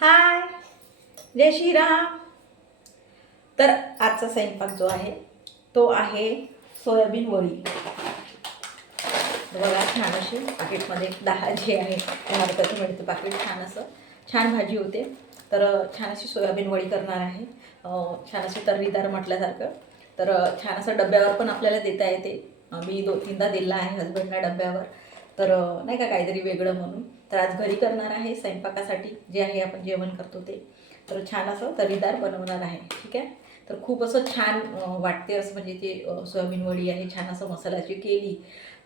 हाय, जय श्रीराम. तर आजचा स्वयंपाक जो आहे तो आहे सोयाबीन वडी. बघा, छान अशी पाकिटमध्ये 10 जे आहे 10 रुपयाचं मिळतं पाकिट. छान भाजी होते. तर छान अशी सोयाबीन वडी करणार आहे. छान अशी तर्रीदार म्हटल्यासारखं. तर छान असं डब्यावर पण आपल्याला देता येते. मी 2-3दा दिला आहे हजबंडला डब्यावर. तर नाही का, काहीतरी वेगळं म्हणून. तर आज घरी करणार आहे स्वयंपाकासाठी, जे आहे आपण जेवण करतो ते. तर छान असं तर्रीदार बनवणार आहे. ठीक आहे. तर खूप असं छान वाटते. असं म्हणजे ते सोयाबीन वडी आहे छान असं मसाल्याची केली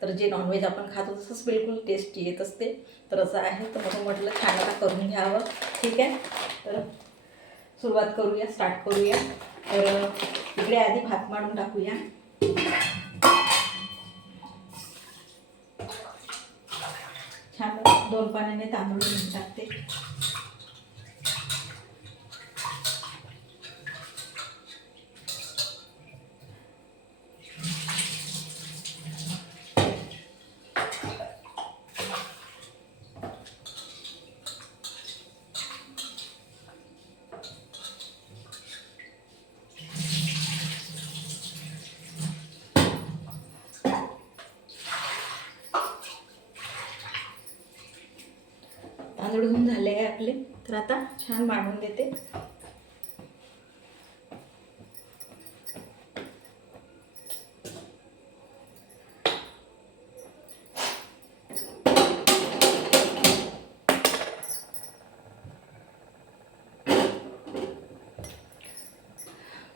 तर जे नॉनव्हेज आपण खातो तसंच बिलकुल टेस्टी येत असते. तर असं आहे. तर म्हणून म्हटलं छान आता करून घ्यावं. ठीक आहे. तर सुरुवात करूया, स्टार्ट करूया. तर इकडे आधी भात मांडून टाकूया. छान 2 पाण्याने तांदूळ घेऊन टाकते. तांदूळ धुवून झाले आहे आपले. तर आता छान मांडून देते.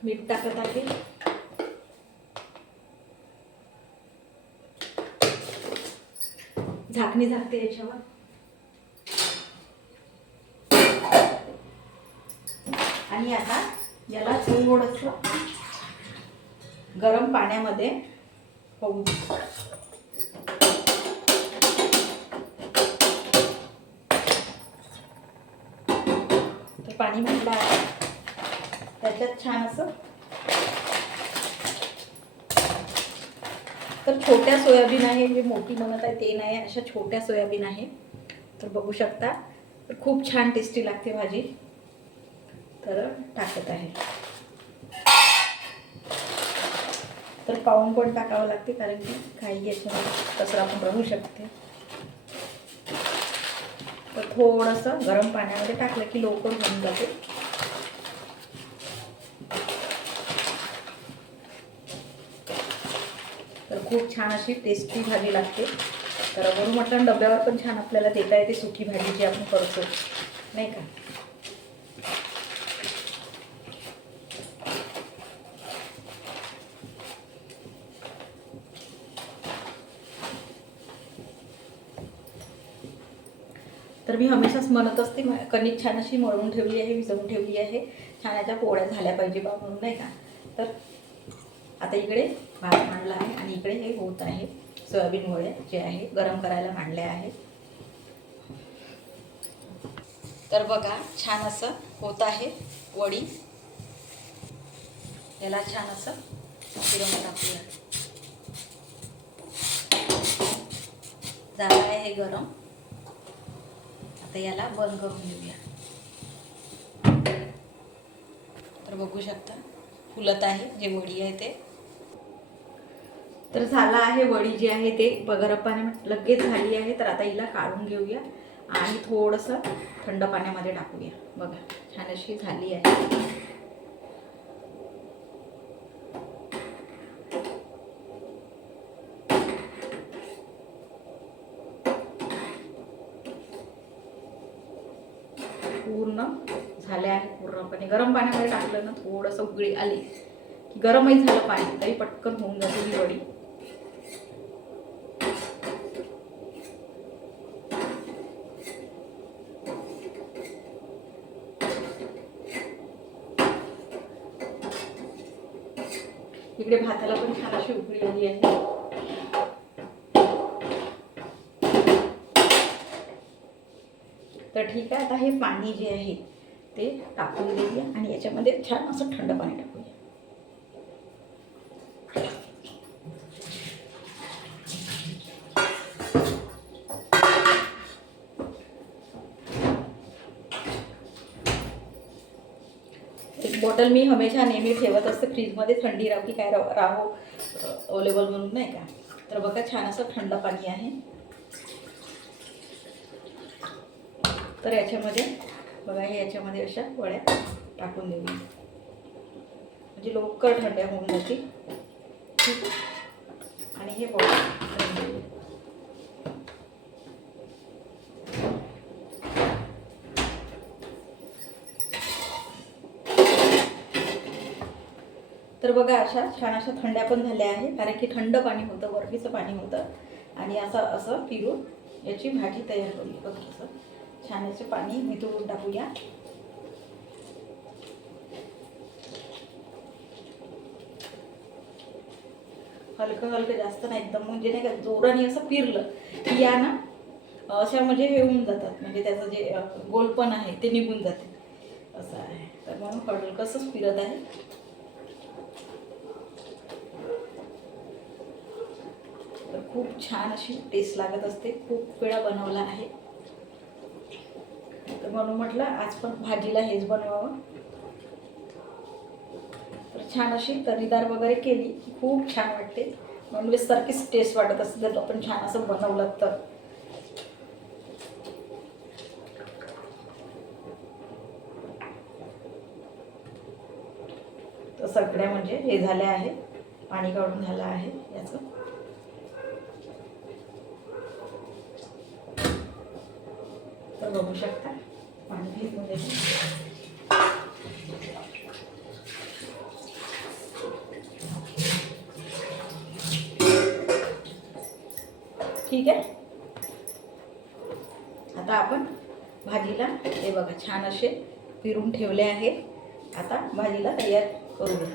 मीठ टाकत आहे. झाकणी झाकते याच्यावर. आणि आता याला थोडंसं गरम पाण्यामध्ये होऊ दे. तर पाणी म्हटलं आहे त्याच्यात छान असं. तर छोट्या सोयाबीन आहे, मी मोठी म्हणत आहे ते नाही, अशा छोट्या सोयाबीन आहे. तर बघू शकता. तर खूप छान टेस्टी लागते भाजी. तर टाकत आहे. तर पाहून पण टाकावं लागते, कारण की काही याच्यामध्ये कचरा पण राहू शकते. तर थोडंसं गरम पाण्यामध्ये टाकलं की लवकर होऊन जाते. तर खूप छान अशी टेस्टी भाजी लागते. तर वरून मटण डब्यावर पण छान आपल्याला देता येते. सुकी भाजी जी आपण करतो नाही का. तर मी हमेशाच म्हणत असते, कणिक छान अशी मळून ठेवली आहे, भिजवून ठेवली आहे. छान याच्या पोळ्या झाल्या पाहिजे बा म्हणून नाही का. तर आता इकडे भात मांडला आहे आणि इकडे हे होत आहे सोयाबीन वड्या जे आहे गरम करायला मांडल्या आहे. तर बघा, छान असं होत आहे वडी. याला छान असं फिरवून टाकूया. झालं आहे हे गरम. आता याला बंद करून देऊया. तर बघू शकता फुलत आहे जे वडी आहे ते. तर झालं आहे वडी जी आहे ते गरम पाण्यामध्ये लगेच झाली आहे. तर आता हिला काढून घेऊया आणि थोडंसं थंड पाण्यामध्ये टाकूया. बघा, छान अशी झाली आहे. पूर्ण झाले आहे. पूर्णपणे गरम पाण्यामध्ये टाकलं ना, थोडंसं उकळी आली की गरमही झालं पाणी तरी पटकन होऊन जाते ही वडी. इकडे भाताला पण छान अशी उकळी आली आहे. तर ठीक आहे. आता हे पाणी जे आहे ते टाकून देऊया आणि याच्यामध्ये छान असं थंड पाणी टाकूया. बॉटल मी हमेशा नेहमी ठेवत असते फ्रीजमध्ये, थंडी राहू की काय राहो अवेलेबल म्हणून नाही का. तर बघा छान असं थंड पाणी आहे. तर याच्यामध्ये बघा हे याच्यामध्ये अशा वड्या टाकून देऊया म्हणजे लवकर थंड्या होऊन जातील. आणि हे बॉटल तर बघा अशा छान अशा थंड्या पण झाल्या आहे, कारण की थंड पाणी होतं, बर्फीचं पाणी होतं. आणि असं फिरून याची भाजी तयार करूया. बघा असं छान याचे पाणी निथळून टाकूया. हलकं हलकं, जास्त नाही एकदम, म्हणजे नाही का जोराने असं फिरलं की या ना अशा म्हणजे हे होऊन जातात, म्हणजे त्याचं जे गोलपण आहे ते निघून जाते असं आहे. तर म्हणून हलकंसंच फिरत आहे. तर खूप छान अशी टेस्ट लागत असते, खूप वेळा बनवला आहे. तर म्हणून म्हटलं आज पण भाजीला हेच बनवावं. तर छान अशी तर्रीदार वगैरे केली खूप छान वाटते, नॉनव्हेज सारखीच टेस्ट वाटत असते जर आपण छान असं बनवलं तर. तर सगळ्या म्हणजे हे झाले आहे, पाणी काढून झालं आहे याचं. तर बघू शकता पाणी फेकून देते. ठीक आहे. आता आपण भाजीला हे बघा छान असे फिरून ठेवले आहे. आता भाजीला तयार करूया.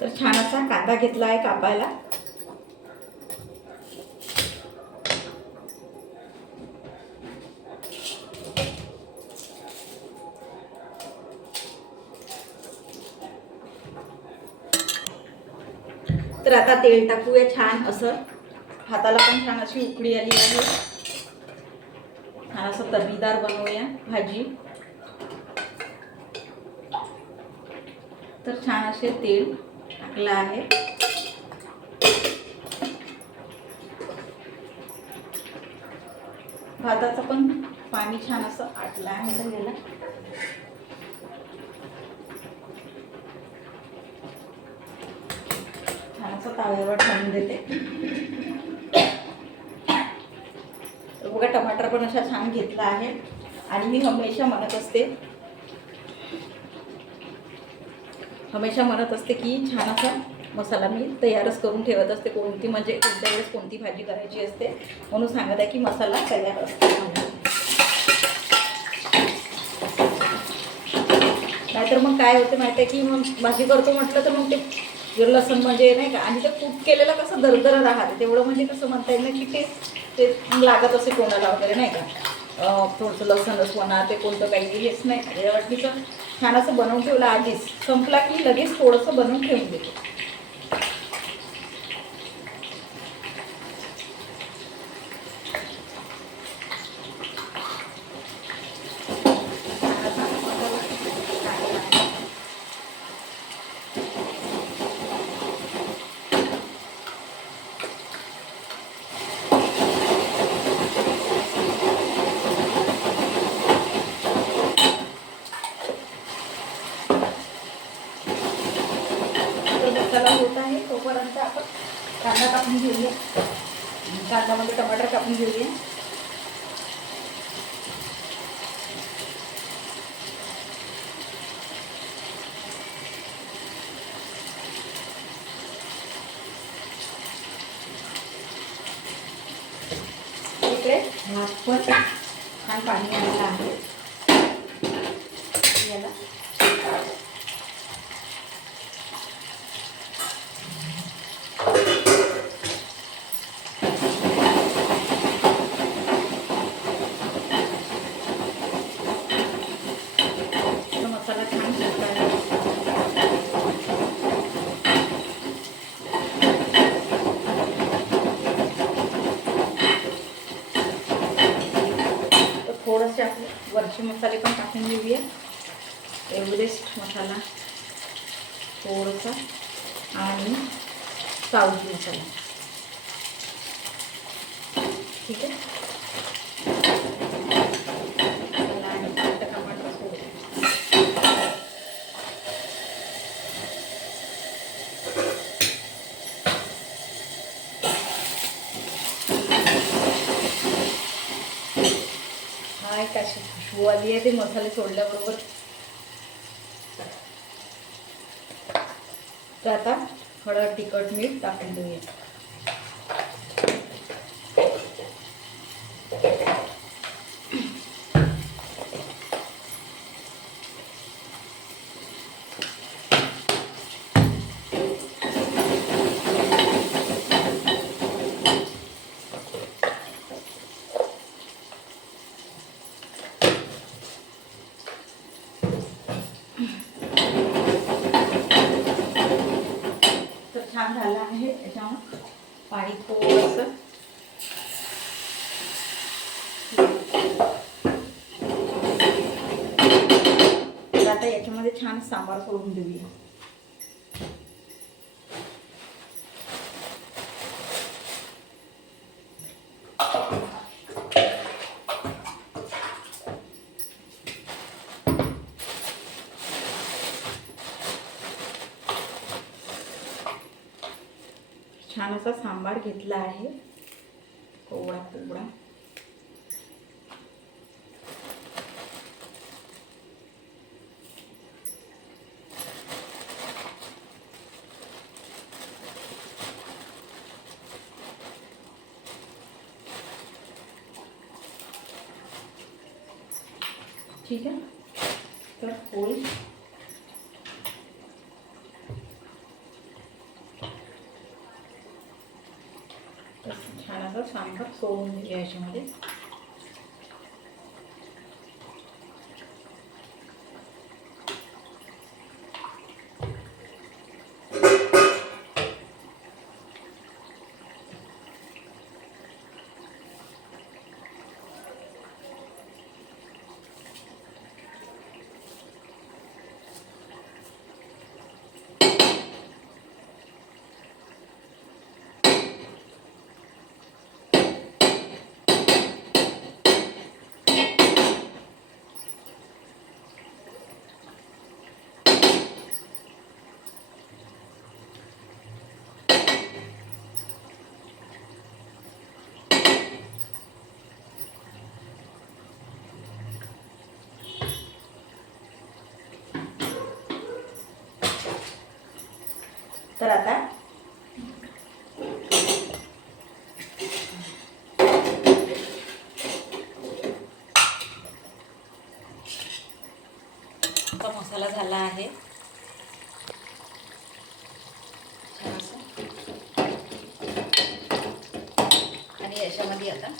तर छान असा कांदा घेतला आहे कापायला. तर आता तेल टाकूया छान असं. हाताला पण छान अशी उकळी आली आहे. छान असं तर्रीदार बनवूया भाजी. तर छान असे तेल टाकलं आहे. भाताचं पण पाणी छान असं आटलं आहे झालेलं. छान असं ताव्यावर ठेवून देते. तर बघा टमाटर पण अशा छान घेतला आहे. आणि मी हमेशा म्हणत असते की छान असा मसाला मी तयारच करून ठेवत असते. कोणती म्हणजे कोणत्या वेळेस कोणती भाजी करायची असते म्हणून सांगत आहे की मसाला तयार असतो. नाहीतर मग काय होते माहिती आहे की मग भाजी करतो म्हटलं तर मग ते लसण म्हणजे नाही का, आणि ते कूट केलेलं कसं दरदर राहते, तेवढं म्हणजे कसं म्हणता येईल ना की ते लागत असे कोणाला वगैरे नाही का. थोडंसं लसणच म्हणा ते कोणतं काही हेच नाही. या वाटणीचं छान असं बनवून ठेवलं, आधीच संपला की लगेच थोडंसं बनवून ठेवून देते. मसाला होत आहे तोपर्यंत आपण कांदा कापून घेऊया. कांद्यामध्ये टमाटर कापून घेऊया. इकडे भात पण छान पाणी आलेलं आहे. याला मसाला छान शिजवायला. बाकीचे मसाले पण टाकून घेऊया. एव्हरेस्ट मसाला थोडासा आणि सावजी मसाला. ठीक आहे. काय कशी खुशबू आली आहे ते मसाले सोडल्याबरोबर. तर आता हळद तिखट मीठ टाकून देऊया. छान झालं आहे. याच्यावर पाणी थोडंसं आता याच्यामध्ये छान सांबार करून देऊया. छान असा सांबार घेतला आहे. कोवळा कोवळा. ठीक आहे. तर पोळी छान असं सांबार सोडून दिले याच्यामध्ये. तर आता मसाला झाला आहे. आणि याच्यामध्ये आता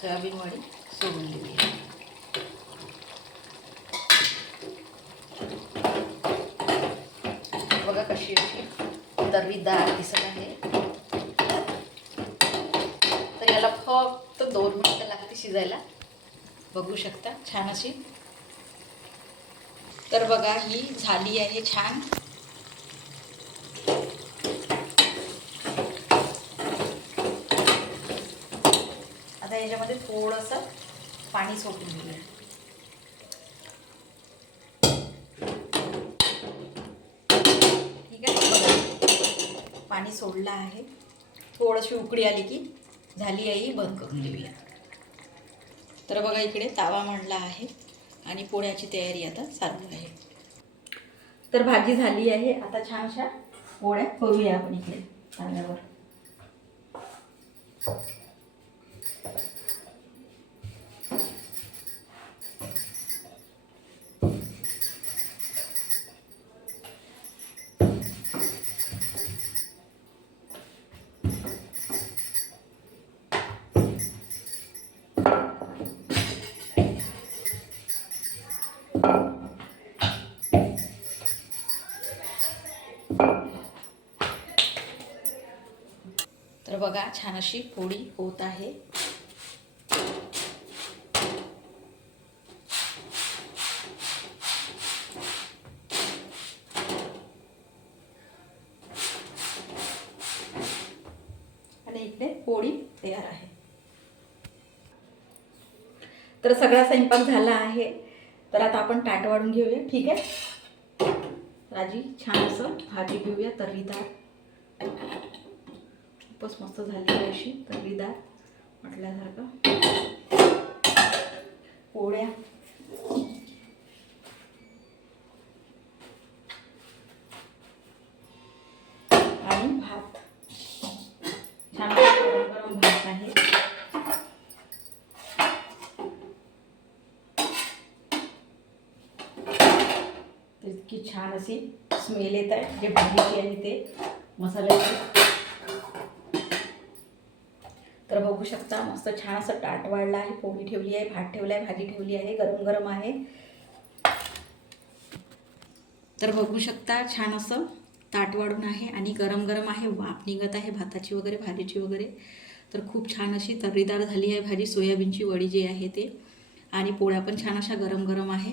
सोयाबीन वडी सोडून देऊया. बघा कशी अशी तर्रीदार दिसत आहे. तर याला फक्त 2 मिनिटं लागते शिजायला. बघू शकता छान अशी. तर बघा ही झाली आहे छान. आता याच्यामध्ये थोडंसं पाणी सोडून घेऊया. ठीक आहे. बघा पाणी सोडलं आहे. थोडीशी उकळी आली की झाली आहे. बंद करून देऊया. तर बघा इकडे तावा मांडला आहे आणि पोळ्याची तयारी आता चालू आहे. तर भाजी झाली आहे. आता छानशा पोळ्या करूया आपण इकडे ताव्यावर. तर बघा छान अशी पोळी होत आहे. तर सगळा स्वयंपाक झाला आहे. तर आता आपण ताट वाढून घेऊया. ठीक आहे. राजी छान असं भाजी घेऊया तर्रीदार. खूपच मस्त झाली आहे अशी तर्रीदार म्हटल्यासारखं. पोळ्या आणि भात. छान गरम गरम भात आहे. इतकी छान अशी स्मेल येत आहे जे भाजीची आहे ते मसाल्याची. तर बघू शकता मस्त छान असं ताट वाढलं आहे. पोळी ठेवली आहे, भात ठेवला आहे, भाजी ठेवली आहे, गरम गरम आहे. तर बघू शकता छान असं ताट वाढून आहे आणि गरम गरम आहे. वाफ निघत आहे भाताची वगैरे, भाजीची वगैरे. तर खूप छान अशी तर्रीदार झाली आहे भाजी. सोयाबीनची वडी जी आहे ते, आणि पोळ्या पण छान अशा गरम गरम आहे.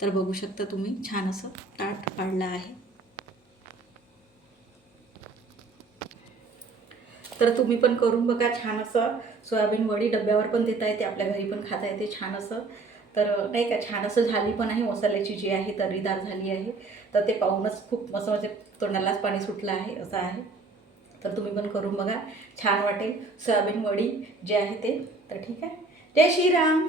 तर बघू शकता तुम्ही छान असं ताट पाडलं आहे. तर तुम्ही पण करून बघा. छान असं सोयाबीन वडी डब्यावर पण देता येते, आपल्या घरी पण खाता येते छान असं. तर नाही का छान असं झाली पण आहे. मसाल्याची जी आहे तर्रीदार झाली आहे. तर ते पाहूनच खूप मस्त म्हणजे तोंडालाच पाणी सुटलं आहे असं आहे. तर तुम्ही पण करून बघा, छान वाटेल सोयाबीन वडी जे आहे ते. तर ठीक आहे. जय श्रीराम.